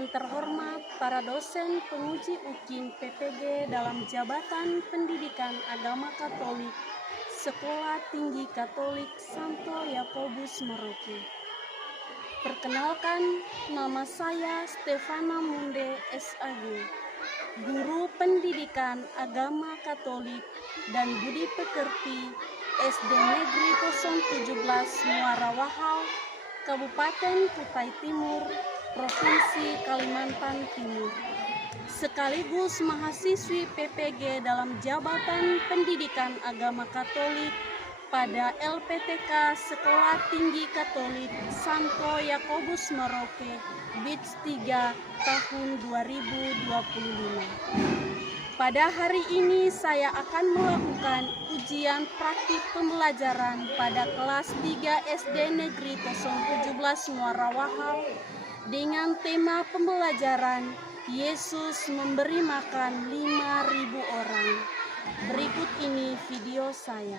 yang terhormat para dosen penguji UKIN PPG dalam jabatan Pendidikan Agama Katolik Sekolah Tinggi Katolik Santo Yakobus Merauke. Perkenalkan, nama saya Stefana Munde SAG, Guru Pendidikan Agama Katolik dan Budi Pekerti SD Negeri 017 Muara Wahau, Kabupaten Kutai Timur, Provinsi Kalimantan Timur, sekaligus mahasiswi PPG dalam Jabatan Pendidikan Agama Katolik pada LPTK Sekolah Tinggi Katolik Santo Yakobus Merauke, Batch 3 tahun 2025. Pada hari ini saya akan melakukan ujian praktik pembelajaran pada kelas 3 SD Negeri 017 Muara Wahau dengan tema pembelajaran Yesus memberi makan 5.000 orang. Berikut ini video saya.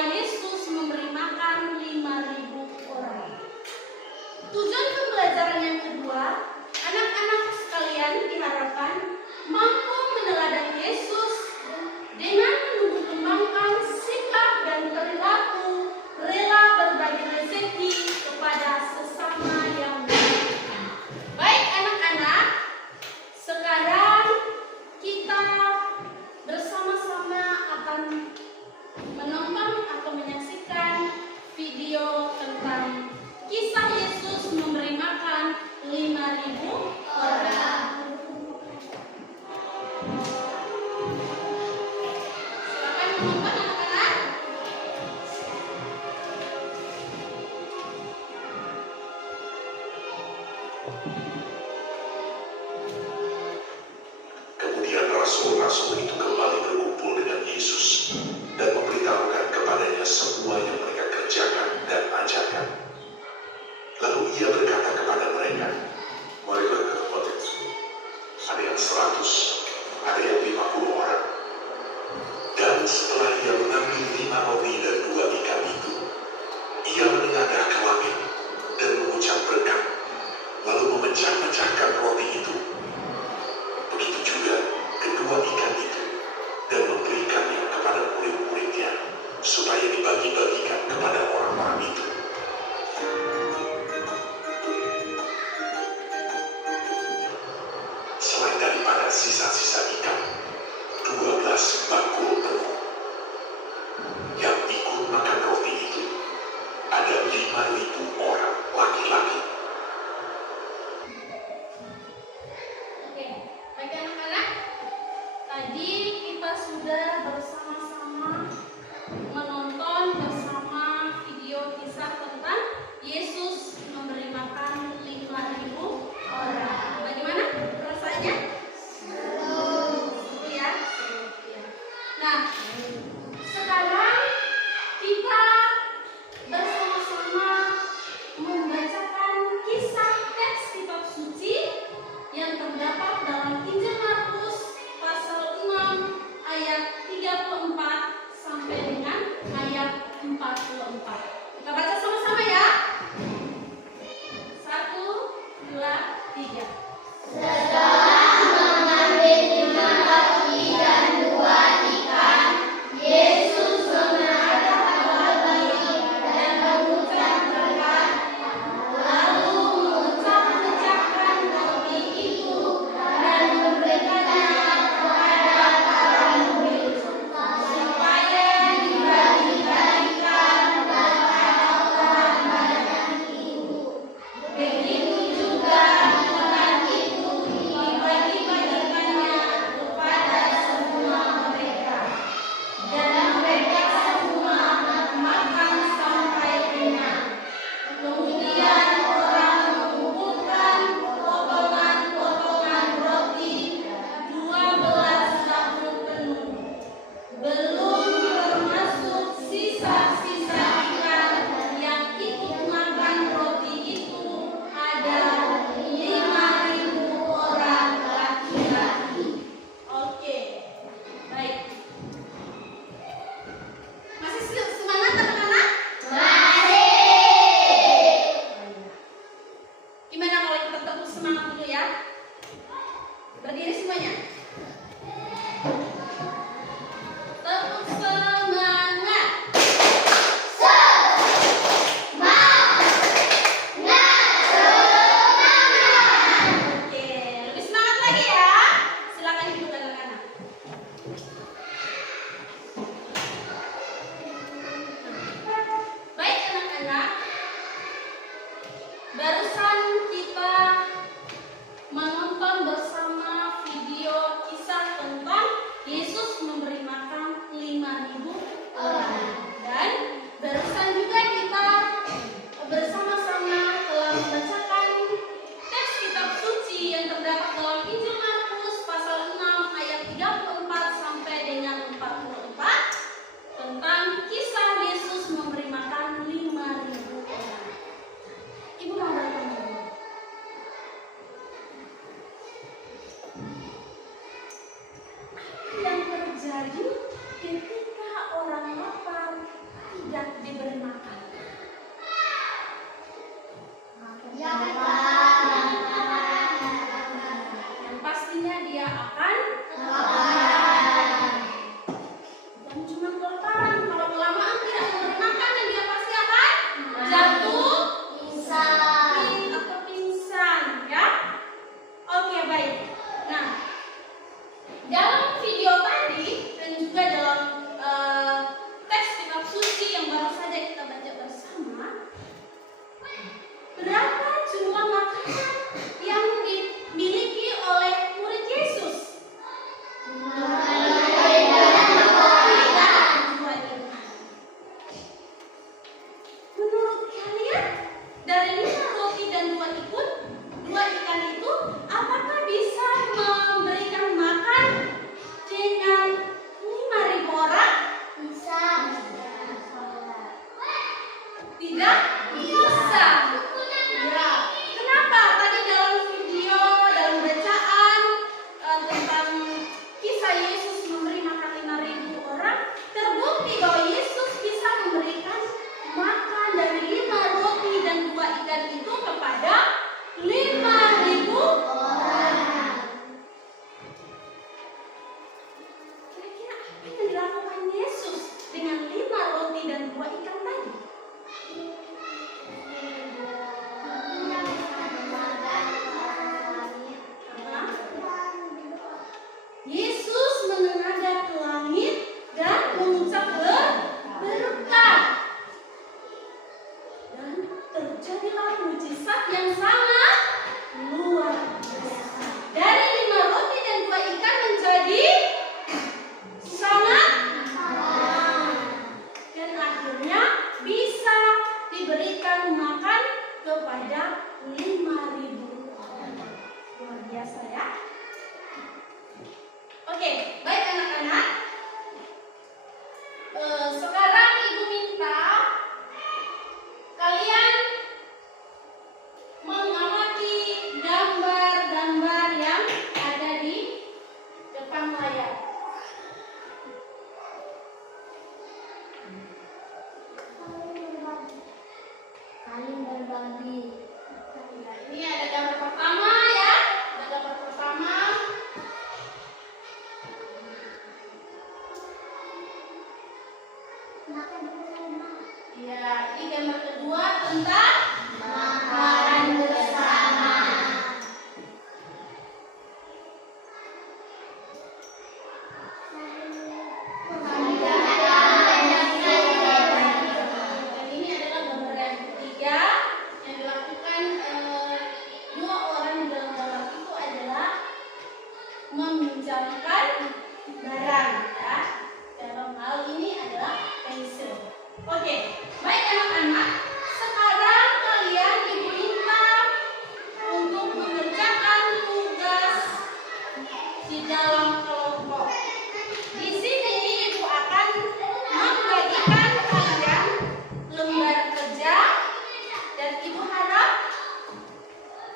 Yesus memberi makan 5.000 orang. Tujuan pembelajaran yang kedua, anak-anak sekalian diharapkan mampu meneladani Yesus dengan menumbuh kembangkan sikap dan perilaku rela berbagi rezeki kepada sesama yang membutuhkan. Baik anak-anak, sekarang Ia berkata kepada mereka, marilah ke tempat itu. Ada yang 100, ada yang 50 orang. Dan setelah ia mengambil 5 roti dan 2 ikan itu, ia menengadah ke langit dan mengucap berkat, lalu memecah-mecahkan roti itu. Begitu juga kedua ikan itu, dan memberikannya kepada murid-muridnya, supaya dibagi-bagikan kepada orang-orang itu. Selain daripada sisa-sisa ikan, 12 bakul penuh. Yang ikut makan roti itu ada 5.000 orang laki-laki. Oke, baik anak-anak. Tadi kita sudah bersama-sama menonton bersama video kisah tentang Yesus memberi makan 5.000 orang. Bagaimana rasanya? Seru ya? Nah, sekarang kita bersama-sama membacakan kisah teks kitab suci yang terdapat dalam Injil Markus pasal 6 ayat 34 sampai dengan ayat 44. Kita baca sama-sama ya. 1, 2, 3. Setelah mengambil 5 roti dan 2 ikan, Yesus menghadap langit dan mengucap berkat, lalu memecah-mecahkan roti itu dan memberikannya kepada para murid, supaya dibagi-bagikan kepada orang banyak itu. Begitu juga ikan itu dibagi-bagikannya kepada semua mereka. Dan mereka semua makan sampai kenyang. Kemudian orang mengumpulkan potongan-potongan roti 12 bakul penuh. Belum termasuk sisa-sisa ikan yang ikut makan roti itu ada 5.000 orang laki-laki. Oke, baik. Masih semangat anak-anak? Gimana kalau kita tepuk semangat dulu ya? Berdiri semuanya. Tepuk semangat. Oke, lebih semangat lagi ya. Silakan duduk anak-anak. Baik anak-anak, barusan kita menonton bersama video kisah tentang Yesus memberi makan 5.000 orang. Dan barusan juga kita bersama-sama telah membacakan teks kitab suci yang terdapat dalam Injil Markus pasal 6 ayat 34 sampai dengan 44 tentang kisah Yesus memberi makan 5.000 orang. Ibu mau bertanya dulu.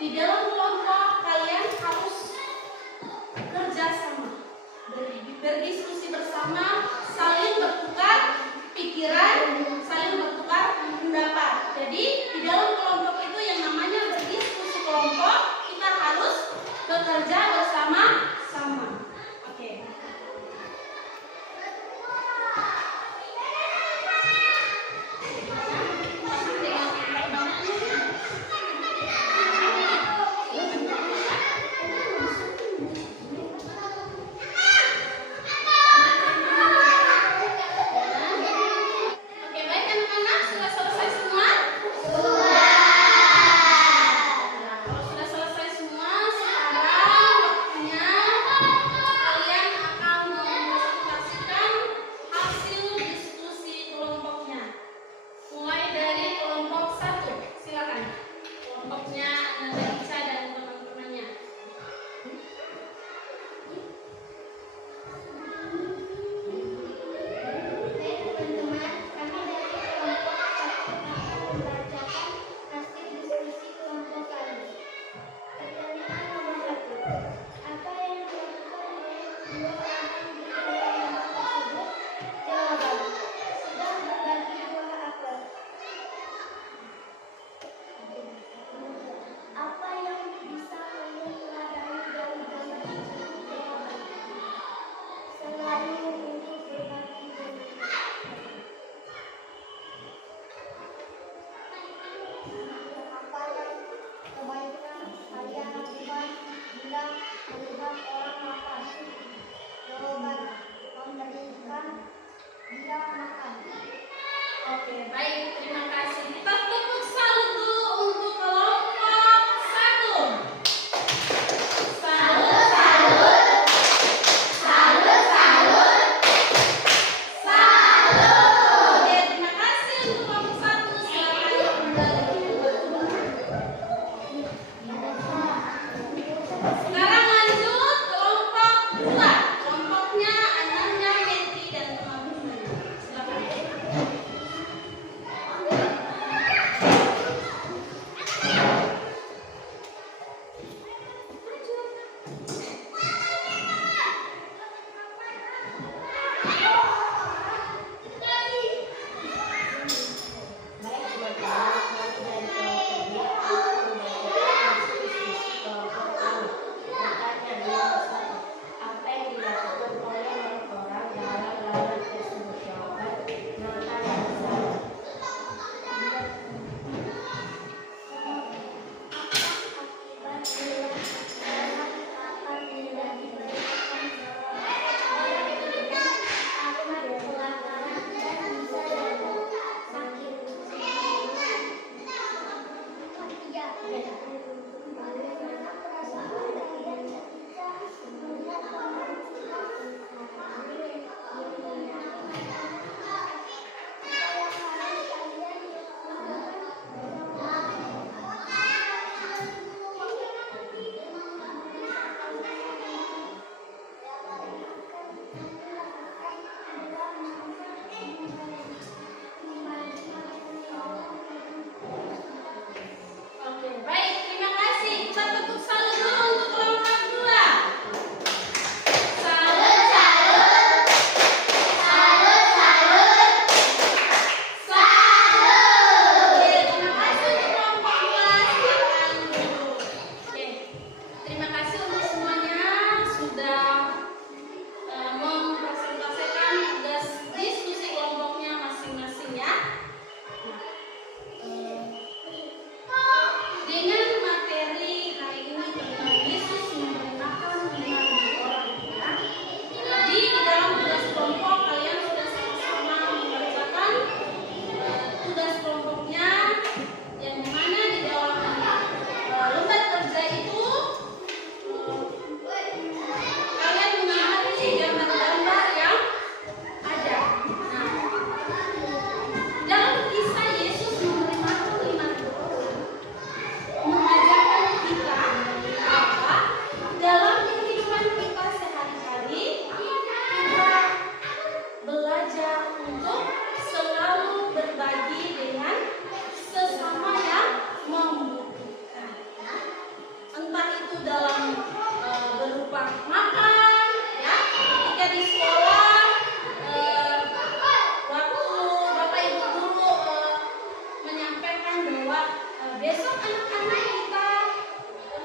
Di dalam kelompok kalian harus kerja sama, berdiskusi bersama, saling bertukar pikiran, saling bertukar pendapat. Jadi di dalam kelompok itu yang namanya berdiskusi kelompok, kita harus bekerja bersama-sama. Oke. Oke, baik anak-anak, sudah selesai semua? Nah, kalau sudah selesai semua, sekarang waktunya kalian akan mempresentasikan hasil diskusi kelompoknya. Mulai dari kelompok 1, silakan. Kelompoknya Ananda dan teman-temannya. Baik teman-teman, kami dari kelompok 1 akan membacakan hasil diskusi kelompok kami. Pertanyaan nomor 1. Apa yang dilakukan oleh dua orang di kelompok tersebut? Jawaban: sedang berbagi buah apel. Apa yang bisa kalian pelajari dari gambar ini? Jawaban: selalu untuk berbagi dengan apa yang kebaikan kalian lakukan bila melihat orang makan? Jawaban: memberikan dia makan. Oke, baik, terima kasih. Kita tepuk salut dulu untuk kelompok 1. Salut. besok anak-anak kita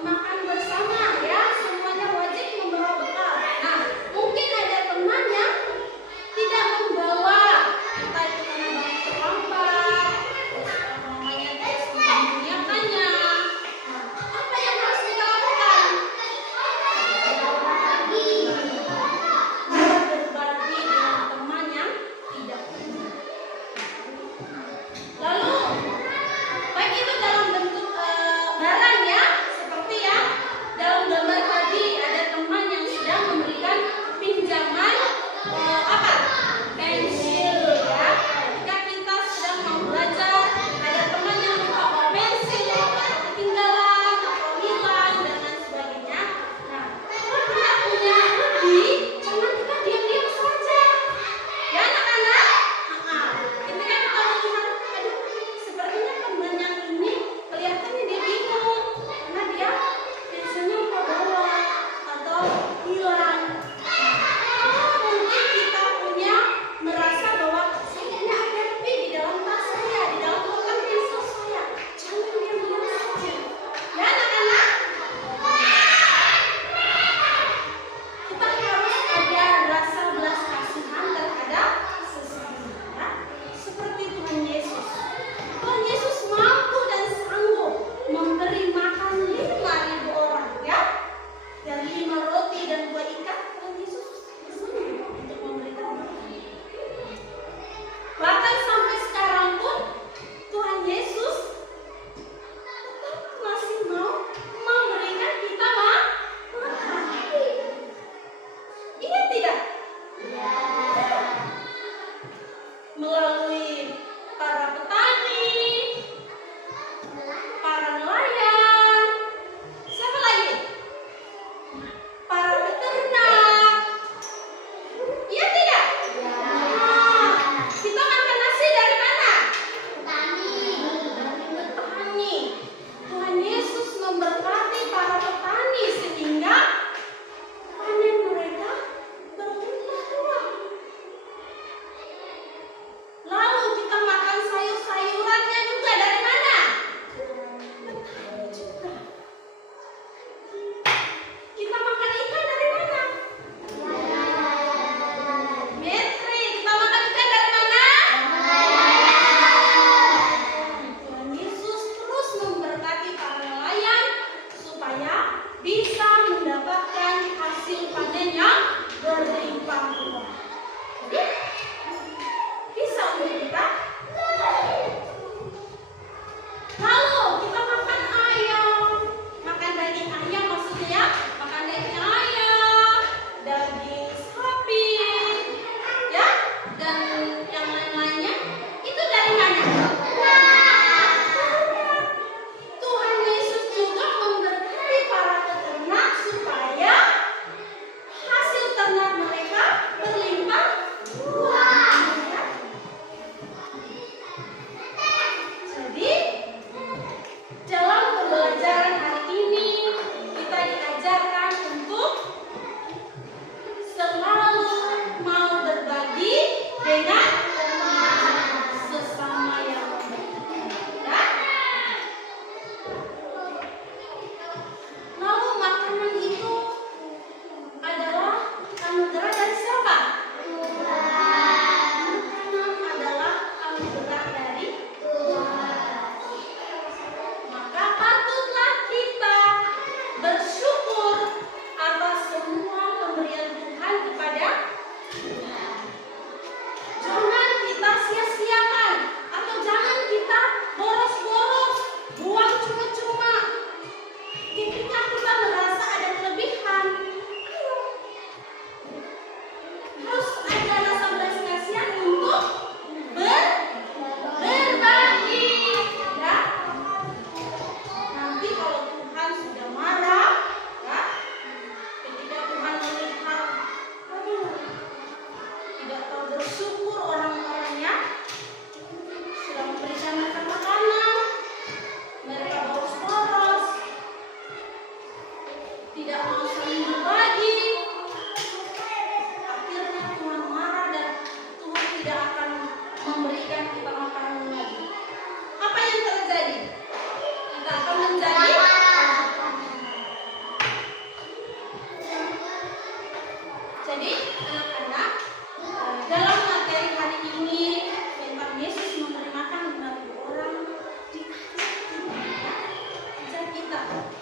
makan bersama ya, semuanya wajib membawa bekal. Nah, mungkin ada teman yang tidak membawa, entah itu karena bahan terlambat, terus mamanya terus menyediakannya. Nah, apa yang harus kita lakukan? Berbagi dengan teman yang tidak punya. Lalu baik itu dalam bentuk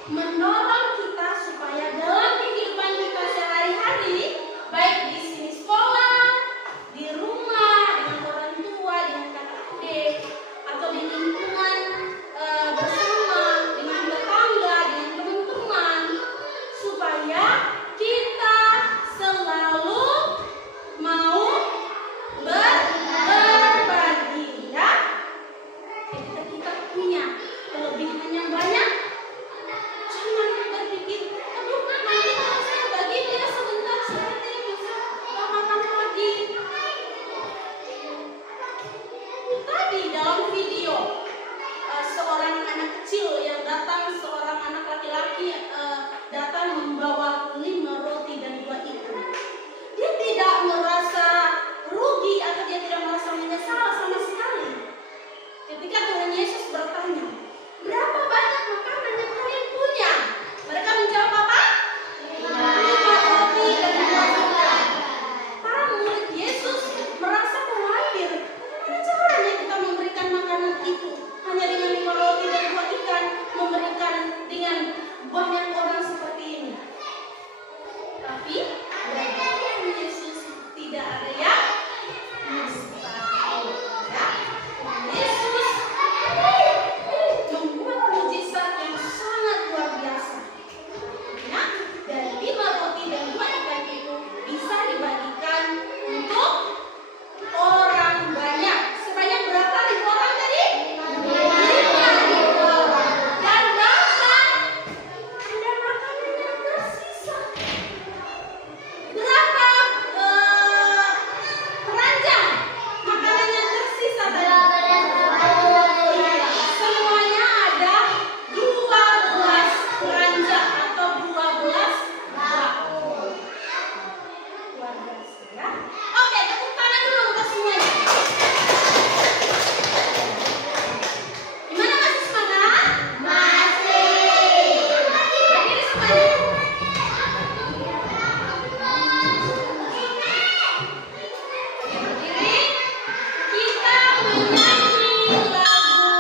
mendorong kita supaya dalam kehidupan kita sehari-hari, baik di sini sekolah, di rumah, dengan orang tua, dengan kakak adik, atau di lingkungan bersama, dengan tetangga, dengan teman-teman, supaya kita selalu mau berbagi, ya. Ketika kita punya kelebihan yang banyak, jangan berpikir, aduh kan nanti kalau saya bagi dia sebentar seperti ini bisa makan lagi. Tadi dalam video seorang anak kecil yang datang, seorang anak laki-laki datang membawa 5 roti dan 2 ikan. Dia tidak merasa rugi atau dia tidak merasa menyesal sama sekali. Ketika Tuhan Yesus bertanya, berapa banyak makanan yang kalian punya? Mereka menjawab apa? 5 roti dan 2 ikan. Para murid Yesus merasa khawatir. Bagaimana caranya kita memberikan makanan itu? Hanya dengan 5 roti dan 2 ikan, memberikan dengan banyak orang seperti ini. Tapi bagi Tuhan Yesus tidak ada yang mustahil. Ya. Tuhan Yesus membuat mujizat yang sangat luar biasa. Ya, dari 5 roti dan 2 ikan itu bisa dibagikan untuk orang banyak. Sebanyak berapa ribu orang tadi? 5.000 orang. Dan bahkan ada makanan yang tersisa. Berapa keranjang makanan yang tersisa tadi? Semuanya ada 12 keranjang atau 12 bakul. Luar biasa, ya. Oke, tepuk tangan dulu untuk semuanya. Gimana, masih semangat? Masih. Berdiri semuanya. Berdiri. Kita menyanyi lagu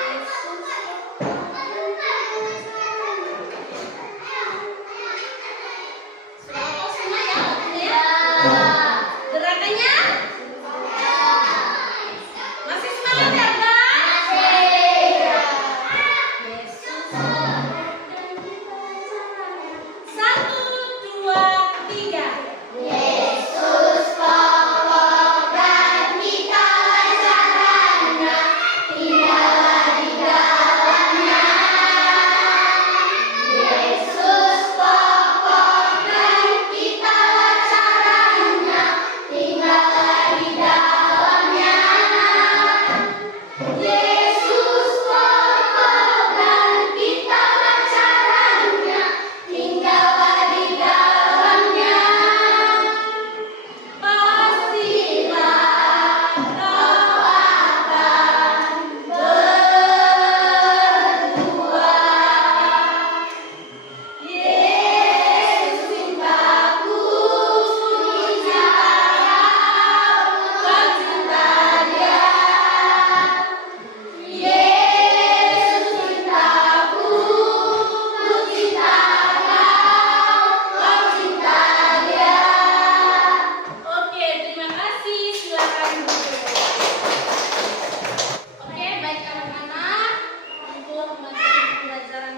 Yesus. Sudah hafal semua ya lagunya? Gerakannya? Masih semangat ya, Bang? Yesus. 1, 2, 3. Yesus pokok dan kita caranya, tinggallah di dalamnya. Yesus pokok dan kita caranya, tinggallah di dalamnya. Yesus pokok dan kita caranya, tinggallah di dalamnya. Pastilah kau akan berdua. Yesus cintaku, ku cinta kau cinta Dia. Yesus cintaku, ku cinta kau cinta Dia. Oke, terima kasih. Silakan duduk. Oke, baik anak-anak, untuk materi pembelajaran